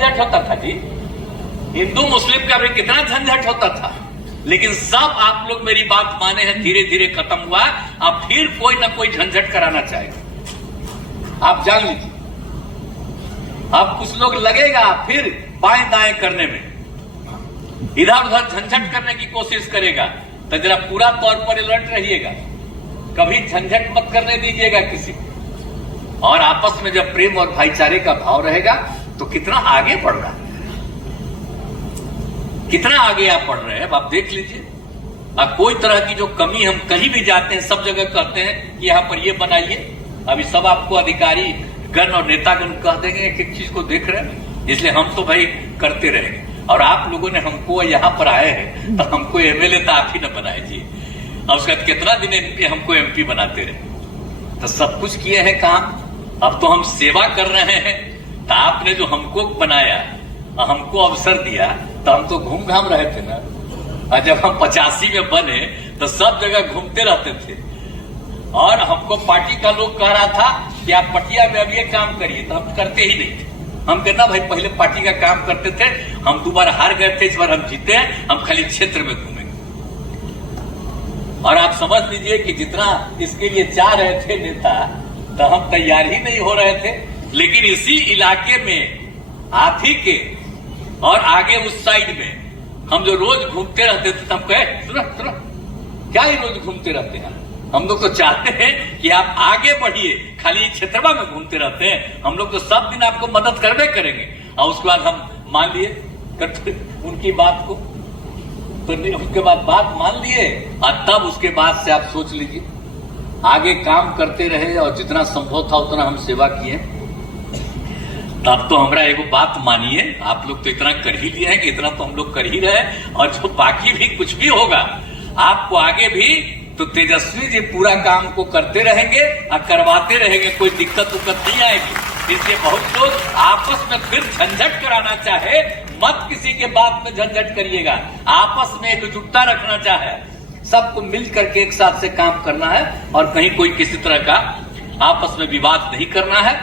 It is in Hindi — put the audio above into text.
झंझट होता था जी, हिंदू मुस्लिम का भी कितना झंझट होता था, लेकिन सब आप लोग मेरी बात माने हैं, धीरे धीरे खत्म हुआ। अब फिर कोई ना कोई झंझट कराना चाहेगा, आप जान लीजिए। अब कुछ लोग लगेगा फिर बाएं दाएं करने में, इधर उधर झंझट करने की कोशिश करेगा, तो जरा पूरा तौर पर अलर्ट रहिएगा, कभी झंझट मत करने दीजिएगा किसी को। और आपस में जब प्रेम और भाईचारे का भाव रहेगा तो कितना आगे बढ़ रहा है, कितना आगे आप बढ़ रहे हैं, अब आप देख लीजिए। अब कोई तरह की जो कमी, हम कहीं भी जाते हैं सब जगह कहते हैं कि यहां पर ये बनाइए, अभी सब आपको अधिकारी गण और नेतागण कह देंगे, एक एक चीज को देख रहे हैं, इसलिए हम तो भाई करते रहेंगे। और आप लोगों ने हमको यहां पर आए हैं तो हमको एमएलए तो आप ही न बनाए जी, और उसके बाद कितना दिन एमपी हमको एमपी बनाते रहे, तो सब कुछ किए हैं काम। अब तो हम सेवा कर रहे हैं, तो आपने जो हमको बनाया, हमको अवसर दिया, तो हम तो घूम घाम रहे थे ना। और जब हम 85 में बने तो सब जगह घूमते रहते थे, और हमको पार्टी का लोग कह रहा था कि आप पटिया में अब ये काम करिए, तो हम करते ही नहीं थे। हम कहना भाई पहले पार्टी का काम करते थे, हम 2 बार हार गए थे, इस बार हम जीते हैं, हम खाली क्षेत्र में घूमेंगे। और आप समझ लीजिए कि जितना इसके लिए चाह रहे थे नेता, तो हम तैयार ही नहीं हो रहे थे। लेकिन इसी इलाके में आप ही के और आगे उस साइड में हम जो रोज घूमते रहते थे, तो हम कहे सुनो क्या ही रोज घूमते रहते हैं, हम लोग तो चाहते हैं कि आप आगे बढ़िए, खाली क्षेत्रवा में घूमते रहते हैं, हम लोग तो सब दिन आपको मदद करबे करेंगे। और उसके बाद हम मान लिए उनकी बात को, तो उसके बाद बात मान लिए, और तब उसके बाद से आप सोच लीजिए आगे काम करते रहे, और जितना संभव था उतना हम सेवा किए। तब तो हमारा एगो बात मानिए, आप लोग तो इतना कर ही लिए हैं कि इतना तो हम लोग कर ही रहे, और जो बाकी भी कुछ भी होगा आपको आगे भी, तो तेजस्वी जी पूरा काम को करते रहेंगे और करवाते रहेंगे, कोई दिक्कत उक्कत नहीं आएगी। इसलिए बहुत लोग आपस में फिर झंझट कराना चाहे, मत किसी के बात में झंझट करिएगा, आपस में एकजुटता रखना चाहे, सबको मिल करके एक साथ से काम करना है, और कहीं कोई किसी तरह का आपस में विवाद नहीं करना है।